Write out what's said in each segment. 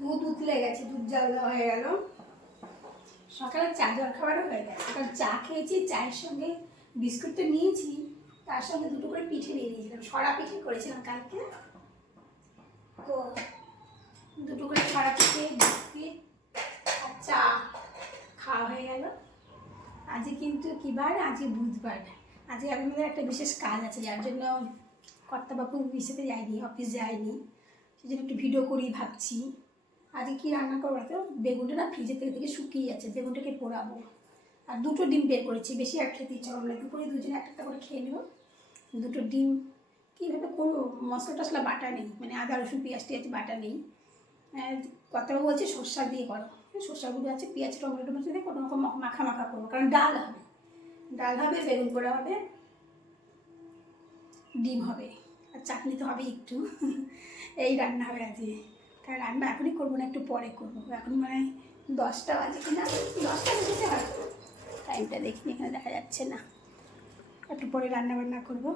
দুধ উতলে গেছে, দুধ জাল দেওয়া হয়ে গেল। সকালে চা জল খাবারও হয়ে গেছে, কারণ চা খেয়েছি, চায়ের সঙ্গে বিস্কুট তো নিয়েছি, তার সঙ্গে দুটো করে পিঠে নিয়ে নিয়েছিলাম। সরা পিঠে করেছিলাম কালকে, তো দুটো করে সরা পিঠে, বিস্কিট আর চা খাওয়া হয়ে গেল। আজকে কিন্তু কী বার? আজকে বুধবার। আজকে আমাদের একটা বিশেষ কাজ আছে, যার জন্য কর্তাবাবু অফিসেতে যায়নি, অফিস যায়নি, সেই জন্য একটু ভিডিও করি ভাবছি। আজকে কী রান্না করবো? তো বেগুনটা না ফ্রিজের থেকে শুকিয়ে যাচ্ছে, বেগুনটাকে পোড়াবো। আর দুটো ডিম বের করেছি, বেশি আর খেতে ইচ্ছা করবো না, দুপুরে দুজনে একটা করে খেয়ে নেবো। দুটো ডিম কীভাবে করবো? মশলা টশলা বাটা নেই, মানে আদা রসুন পেঁয়াজ টিয়াজ বাটা নেই। কর্তাবাবু বলছে সর্ষা দিয়ে করো, সর্ষাগুলো আছে, পেঁয়াজ টমেটো মশলা দিয়ে কোনো রকম মাখা মাখা করবো, কারণ ডাল হবে, ডাল হবে, বেগুন পোড়া হবে, ডিম হবে, আর চাটনি তো হবে একটু। এই রান্না হবে আজকে। তাই রান্না এখনই করবো না, একটু পরে করবো। এখন মানে 10টা বাজে কিনা, 10টা বেজেছে হয়তো, টাইমটা দেখিনি, এখানে দেখা যাচ্ছে না। একটু পরে রান্না বান্না করবো।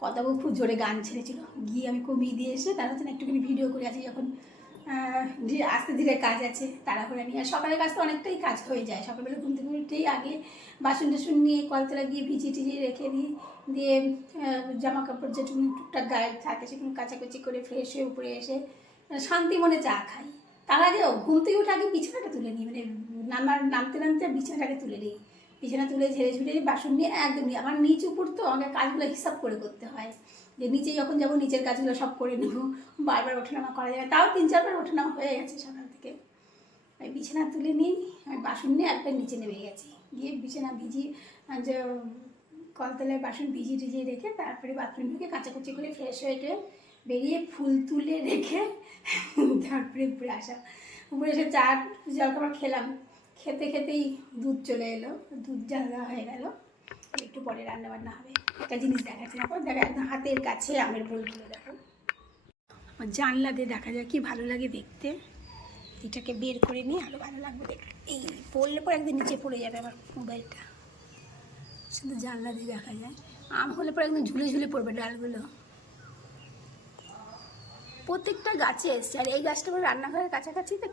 কর্তাবাবু খুব জোরে গান ছেড়েছিল, গিয়ে আমি কমিয়ে দিয়ে এসে তার হচ্ছে না একটুখানি ভিডিও করে আছি। যখন আস্তে ধীরে কাজ আছে, তাড়াহুড়া নিয়ে, আর সকালের কাজ তো অনেকটাই কাজ হয়ে যায়। সকালবেলা ঘুম থেকে উঠেই আগে বাসন টাসন নিয়ে কলতলা গিয়ে ভিজিয়ে টিজিয়ে রেখে দিই, দিয়ে জামা কাপড় যেটুকু টুকটাক গায়ে থাকে সেগুলো কাচাকুচি করে ফ্রেশ হয়ে উপরে এসে শান্তি মনে চা খাই। তার আগেও ঘুম থেকে উঠে আগে বিছানাটা তুলে নিই, মানে নামতে নামতে বিছানাটাকে তুলে নিই। বিছানা তুলে ঝেড়ে ঝুড়ে বাসন নিয়ে একদম নিই। আমার নিচ উপর তো আমাকে কাজগুলো হিসাব করে করতে হয়, যে নিচে যখন যাবো নিচের কাজগুলো সব করে নেবো, বারবার ওঠানামা করা যায়। তাও 3-4 বার ওঠানামা হয়ে গেছে সকাল থেকে। আমি বিছানা তুলে নিই, আমি বাসন নিয়ে একবার নিচে নেমে গেছি, গিয়ে বিছানা ভিজিয়ে যে কলতলায় বাসন ভিজিয়ে টিজিয়ে রেখে তারপরে বাথরুম ঢুকে কাচাকুচি করে ফ্রেশ হয়ে বেরিয়ে ফুল তুলে রেখে তারপরে উপরে আসা। উপরে এসে চা জলখাবার খেলাম, খেতে খেতেই দুধ চলে এলো, দুধ জাল দেওয়া হয়ে গেল। একটু পরে রান্না বান্না হবে। একটা জিনিস দেখাচ্ছি, দেখো দেখো একদম হাতের কাছে আমের বোলগুলো দেখো, আমার জানলা দিয়ে দেখা যায়, কি ভালো লাগে দেখতে। এটাকে বের করে নিয়ে আরও ভালো লাগবে দেখতে। এই পড়লে পর একদিন নিচে পড়ে যাবে আমার মোবাইলটা, শুধু জানলা দিয়ে দেখা যায়। আম হলে পরে একদম ঝুলে ঝুলে পড়বে ডালগুলো। প্রত্যেকটা গাছে এসছে, আর এই গাছটা আমার রান্নাঘরের কাছাকাছি, তো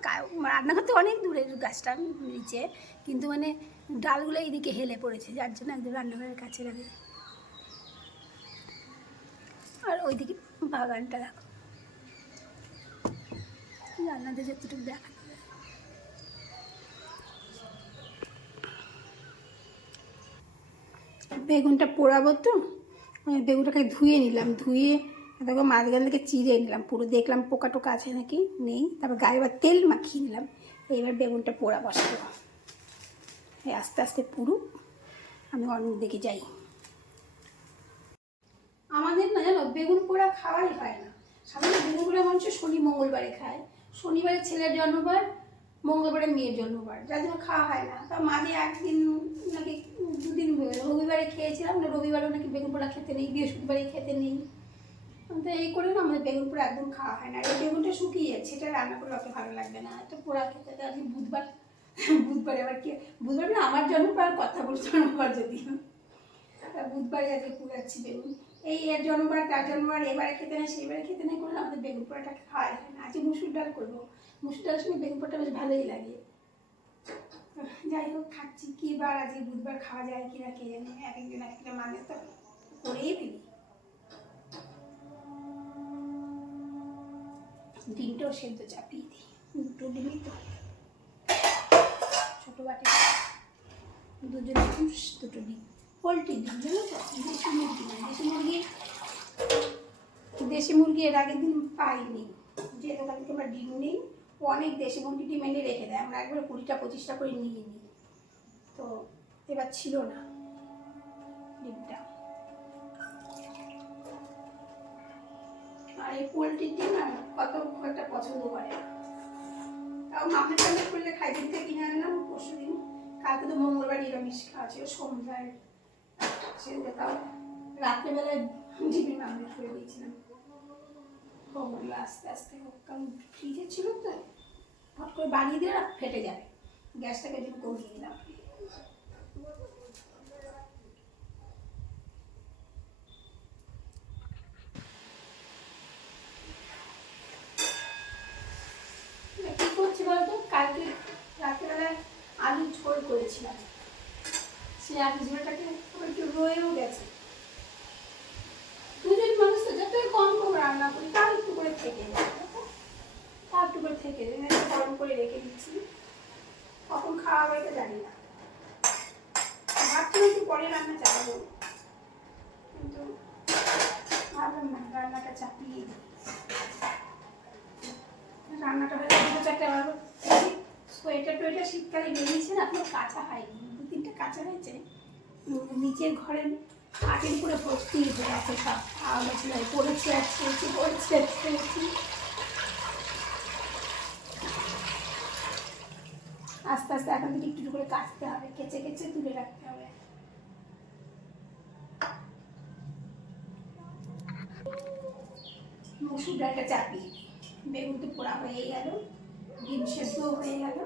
রান্নাঘর তো অনেক দূরের গাছটা নিচে, কিন্তু মানে ডালগুলো এইদিকে হেলে পড়েছে, যার জন্য একদম রান্নাঘরের কাছে লাগে। আর ওইদিকে বাগানটা দেখো, রান্নাতে যতটুকু দেখা যায়। বেগুনটা পোড়াবো তো, বেগুনটাকে ধুয়ে নিলাম, ধুয়ে দেখো মাঝখান থেকে চিড়ে নিলাম পুরো, দেখলাম পোকা টোকা আছে নাকি, নেই। তারপর গায়ে এবার তেল মাখিয়ে নিলাম। এইবার বেগুনটা পোড়া বসাবো, আস্তে আস্তে পুরো আমি অন্য দিকে যাই। আমাদের না জানো বেগুন পোড়া খাওয়াই হয় না। সাধারণত বেগুন পোড়া মানুষ শনি মঙ্গলবারে খায়, শনিবারে ছেলের জন্মবার, মঙ্গলবারে মেয়ের জন্মবার, যার জন্য খাওয়া হয় না। তা মাঝে একদিন নাকি 2 দিন রবিবারে খেয়েছিলাম, না রবিবারেও নাকি বেগুন পোড়া খেতে নেই, বৃহস্পতিবারে খেতে নেই। তো এই করে না আমাদের বেগুন পোড়া একদম খাওয়া হয় না। আর বেগুনটা শুকিয়ে যাচ্ছে, এটা রান্না করে অত ভালো লাগবে না, এটা পোড়া খেতে। আজকে বুধবার, বুধবারে আবার কি, বুধবার না আমার জন্মবার, কথা বলছি জন্মবার যদিও, বুধবারে আজকে পোড়াচ্ছি বেগুন। এই এর জন্মবার তার জন্মবার, এবারে খেতে নেই সেইবারে খেতে নেই করে আমাদের বেগুন পোড়াটা খাওয়াই হয় না। আজকে মুসুর ডাল করবো, মুসুর ডালের সঙ্গে বেগুন পোড়াটা বেশ ভালোই লাগে। যাই হোক খাচ্ছি, কী বার আজকে বুধবার, খাওয়া যায় কিনা কে জানে, এক একদিন এক একটা মানে তো করেই ফেলি। ডিমটাও সেদ্ধ চাপিয়ে দিই, দুটো ডিমই তো, ছোটো বাটি দুজন মানুষ, দুটো ডিম, পোলট্রি ডিম জানো তো, দেশি মুরগি নয়। দেশি মুরগি এর আগের দিন পাইনি, যে দোকান থেকে আমরা ডিম নিই, ও অনেক দেশি মুরগি ডিম এনে রেখে দেয়, আমরা একবারে 20টা-25টা করে নিয়ে নিই। তো এবার ছিল না ডিমটা। আর এই পোলট্রির ডিম না কত একটা পছন্দ করে না, তাও মাপে টাপে করলে খাই। দিনটা কিনে আনলাম পরশু দিন, কালকে তো মঙ্গলবার নিরামিষ খাওয়া ছিল, সোমবার সেদিন তাও রাত্রেবেলায় ডিমের মামলেট করে দিয়েছিলাম। ওগুলো আস্তে আস্তে হোক, কারণ ফ্রিজে ছিল তো, হট করে বানিয়ে দিলে ফেটে যাবে, গ্যাসটাকে একটু কমিয়ে দিলাম। ঝোল করেছিলাম, সে আলু ঝোলটাকে একটু রয়েও গেছে। দুজন মানুষ তো যতই কম কম রান্না করি তাও একটু করে থেকে যায়, তাও একটু করে থেকে যায়। গরম করে রেখে দিচ্ছি, কখন খাওয়া হবে জানি না। ভাবছিলাম একটু পরে রান্না চালাবো, কিন্তু ভাবলাম না, রান্নাটা চাপিয়ে দিই। রান্নাটা হয়ে দুটো চারটে আবার সোয়েটার টোয়েটার শীতকালে বেরিয়েছে না, এখনো কাঁচা হয়নি, 2-3টা কাঁচা হয়েছে। নিচের ঘরের খাটের উপরে ভর্তি হয়ে আছে সব, আওলা ছিল পড়েছি আর ছেড়েছি, পড়েছি আর ছেড়েছি। আস্তে আস্তে এখন থেকে একটু করে কাচতে হবে, কেচে কেচে তুলে রাখতে হবে। মসুর ডালটা চাপি, বেগুন তো পোড়া হয়ে গেল, ডিম সেদ্ধ হয়ে গেল।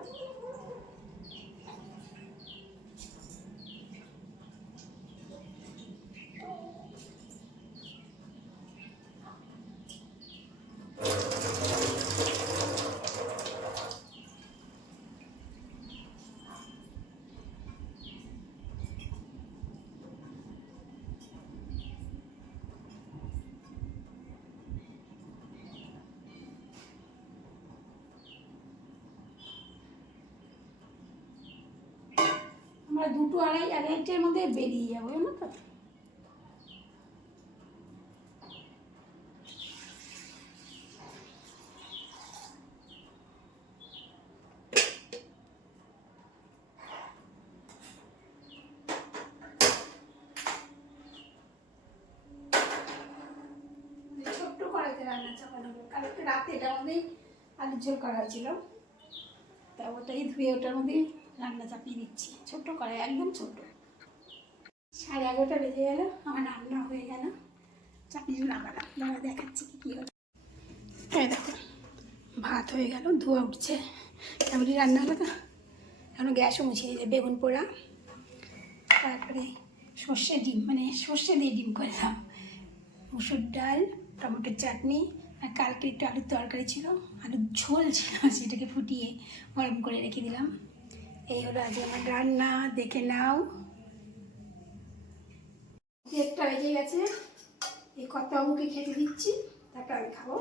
আমরা 2-2-2.5-2.5টার মধ্যে বেরিয়ে যাবো, জানো তো। ছোট্ট কড়াইতে রান্না চাপানো হবে, কালকে রাতে এটার মধ্যেই আলুর ঝোল করা হয়েছিল, তা ওটাই ধুয়ে ওটার মধ্যেই রান্না চাপিয়ে দিচ্ছি। ছোট্ট কড়াই, একদম ছোট। 11:30 বেজে গেল, আমার রান্না হয়ে গেল, চাপিয়ে নামালাম। দাঁড়া দেখাচ্ছি কী হলো। এই দেখো, ভাত হয়ে গেল, ধোয়া উঠছে, এমনি রান্না হলো তো। এখন গ্যাসও মুছিয়ে দিয়েছে, বেগুন পোড়া, তারপরে সর্ষে ডিম, মানে সর্ষে দিয়ে ডিম করলাম, মুসুর ডাল, টমেটোর চাটনি, আর কালকে একটু আলুর তরকারি ছিল, আলুর ঝোল ছিল, সেটাকে ফুটিয়ে গরম করে রেখে দিলাম। এই হলো আজ আমার রান্না, দেখে নাও। 1টা বেজে গেছে, এই কর্তাবাবুকে খেতে দিচ্ছি, তারপর আমি খাবো।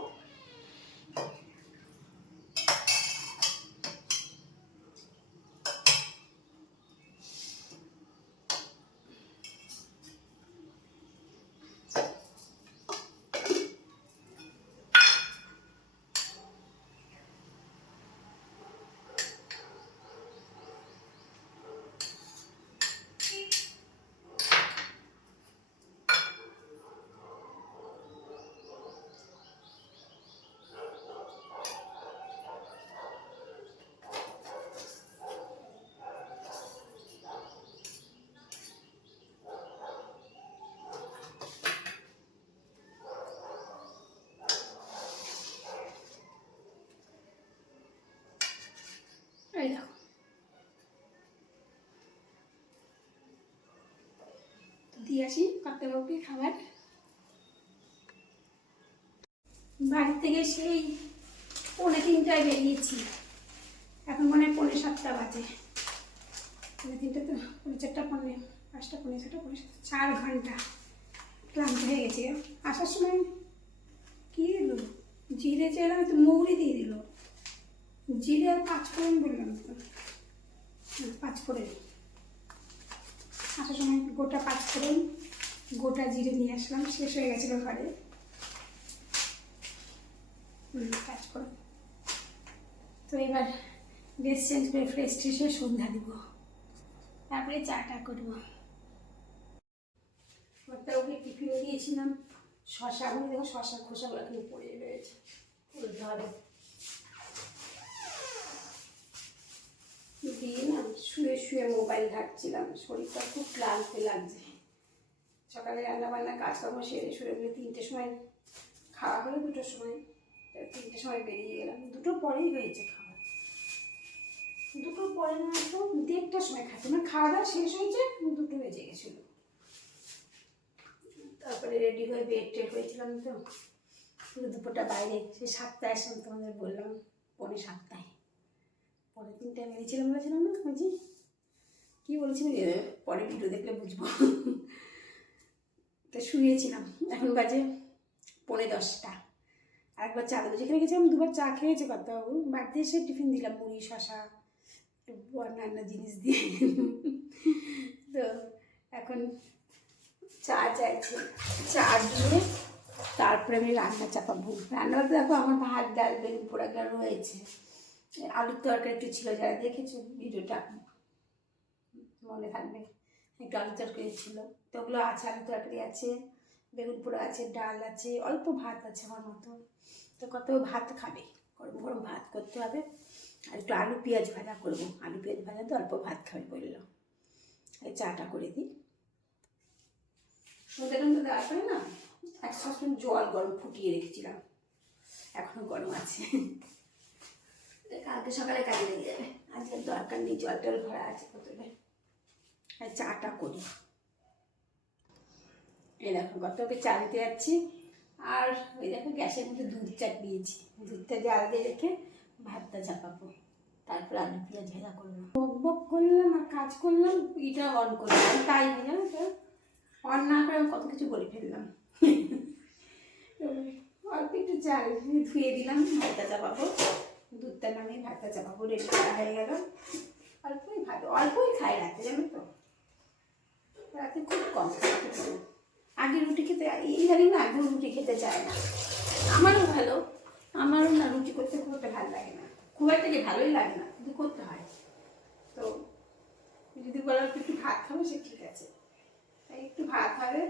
এই দেখো, দিয়ে আসি কর্তাবাবুকে খাবার। বাড়ি থেকে সেই 3:45টায় বেরিয়েছি, এখন মনে হয় 6:45 বাজে। 3:45 তো 4:45, 5টা, 6টা, 4 ঘন্টা। ক্লান্ত হয়ে গেছে। আসার সময় কী দিল, জিরে চেলাম, তো মৌরি দিয়ে দিল, জিরে আর 5 ফোড়ন বললাম তো, 5 ফোড়ন। আসার সময় গোটা 5 ফোড়ন, গোটা জিরে নিয়ে আসলাম, শেষ হয়ে গেছিলো ঘরে। 5 ফোড়ন। তো এবার ড্রেস চেঞ্জ করে ফ্রেশ ট্রেশ হয়ে সন্ধ্যা দিব, তারপরে চাটা করবো। ওকে টিফিনে দিয়েছিলাম শশাগুলো, দেখো শশার খোসাগুলো এখন পড়ে রয়েছে, তুলতে হবে। দিয়ে না শুয়ে শুয়ে মোবাইল ঘাঁটছিলাম, শরীরটা খুব ক্লান্ত লাগছে। সকালে রান্নাবান্না কাজকর্ম সেরে শুয়ে 3টের সময় খাওয়া হলো, 2টোর সময়, 3টের সময় বেরিয়ে গেলাম। 2টোর পরেই হয়েছে খাওয়া, 2টোর পরে না তো 1:30টার সময় খাচ্ছি, মানে খাওয়া দাওয়া শেষ হয়েছে 2টো বেজে গেছিলো। তারপরে রেডি হয়ে বেড টেড হয়েছিলাম, তো পুরো দুপুরটা বাইরে। সেই 7টায় আসলাম, তোমাদের বললাম 7:45, 3:45 বেরিয়েছিলাম, বলেছিলাম না বুঝি। কী বলছি পরে ভিডিও দেখলে বুঝবো। তো শুয়েছিলাম, এখন বাজে 10:45। আরেকবার চা দেবো, যেখানে গেছিলাম 2বার চা খেয়েছে কর্তাবাবু, বাড়িতে এসে টিফিন দিলাম মুড়ি শশা একটু অন্যান্য জিনিস দিয়ে। তো এখন চা চাইছি, চা দিয়ে তারপরে আমি রান্না চাপাবো। রান্নাটা দেখো আমার ভাত ডাল বেগুন পোড়াটা রয়েছে, আলুর তরকারি একটু ছিল, যারা দেখেছো ভিডিওটা মনে থাকবে, একটু আলু তরকারি ছিল, তো ওগুলো আছে। আলু তরকারি আছে, বেগুন পোড়া আছে, ডাল আছে, অল্প ভাত আছে আমার মতো। তো কত ভাত খাবে, গরম গরম ভাত করতে হবে। আর একটু আলু পেঁয়াজ ভাজা করবো, আলু পেঁয়াজ ভাজা তো অল্প ভাত খাবে বললো। এই চাটা করে দিই। সন্ধ্যে টন্ধে দেওয়ার পরে না 1 সসপ্যান জল গরম ফুটিয়ে রেখেছিলাম, এখনও গরম আছে। কালকে সকালে কাজে লেগে যাবে, আজকে দরকার নেই, জল টল ভরা আছে বোতলে। আর চাটা করি। এই দেখো গতকে চা দিতে যাচ্ছি, আর ওই দেখো গ্যাসের মধ্যে দুধ চা দিয়েছি, দুধটা জাল দিয়ে রেখে ভাতটা চাপাবো, তারপর আলু পেঁয়াজ ভাজা করলাম। বক বক করলাম আর কাজ করলাম, এটা অন করলাম, তাই জানো তো অন না করে আমি কত কিছু বলে ফেললাম। অল্প একটু চাল ধুয়ে দিলাম, ভাতটা চাপাবো, দুধটা নামিয়ে ভাতটা চাপাবো, রেডি করা হয়ে গেল। অল্পই ভাত, অল্পই খাই রাতে, জানো তো রাতে খুব কম খেতে। আগে রুটি খেতে, এই জানি না, আগে রুটি খেতে চায় না। আমারও ভালো, আমারও না রুটি করতে খুব একটা ভালো লাগে না, খুব একটা যে ভালোই লাগে না, কিন্তু করতে হয়। তো যদি বলো একটু ভাত খাবো, সে ঠিক আছে, তাই একটু ভাত হবে।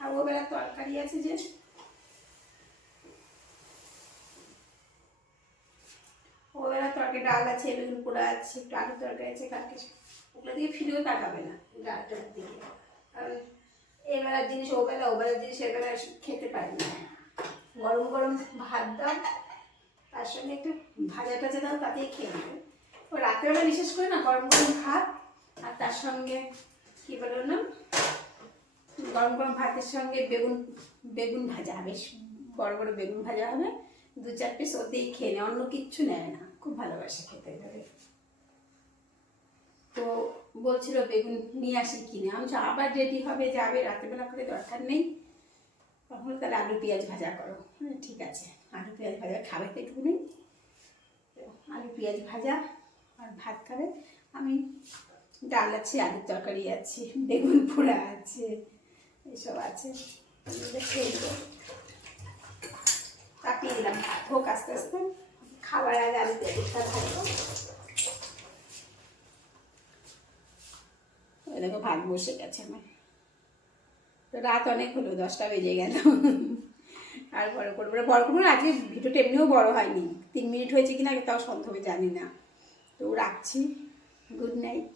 আর ও বেলা তরকারি আছে, যে ও বেলা তরকারি ডাল আছে, বেগুন পোড়া আছে, একটু আলু তরকারি আছে, কালকে ওগুলো দিয়ে ফিরেও তাকাবে না ডালটার দিকে। কারণ এবেলার জিনিস ওবেলার জিনিস এবেলা খেতে পারি না। গরম গরম ভাত দাও, তার সঙ্গে একটু ভাজা টাজা দাও, তাতেই খেয়ে নেবে। ও রাত্রেবেলা বিশেষ করে না গরম গরম ভাত, আর তার সঙ্গে কী বলো না, গরম গরম ভাতের সঙ্গে বেগুন ভাজা হবে, বড় বড় বেগুন ভাজা হবে, 2-4 পিস ওতেই খেয়ে নেয়, অন্য কিচ্ছু নেয় না, খুব ভালোবাসে খেতে পারে। তো বলছিল বেগুন নিয়ে আসি কিনে, আমি আবার রেডি হবে যাবে, রাতেরবেলা করে দরকার নেই, তখন তাহলে আলু পেঁয়াজ ভাজা করো। হ্যাঁ ঠিক আছে, আলু পেঁয়াজ ভাজা খাবে তো একটু নেই, আলু পেঁয়াজ ভাজা আর ভাত খাবে। আমি ডাল আছে, আলুর তরকারি আছে, বেগুন পোড়া আছে, এসব আছে, খেয়ে দেবো। তাপিয়ে দিলাম, ভাত হোক আস্তে আস্তে, খাবার আগে আলু পেঁয়াজটা ভাজবো। দেখো ভাত বসে গেছে আমার, তো রাত অনেক হলো, 10টা বেজে গেল। আর বড় করবো না, আজকে ভিডিওটা এমনিও বড় হয়নি, 3 মিনিট হয়েছে কিনা তাও সন্দেহ হবে জানি না। তো রাখছি, গুড নাইট।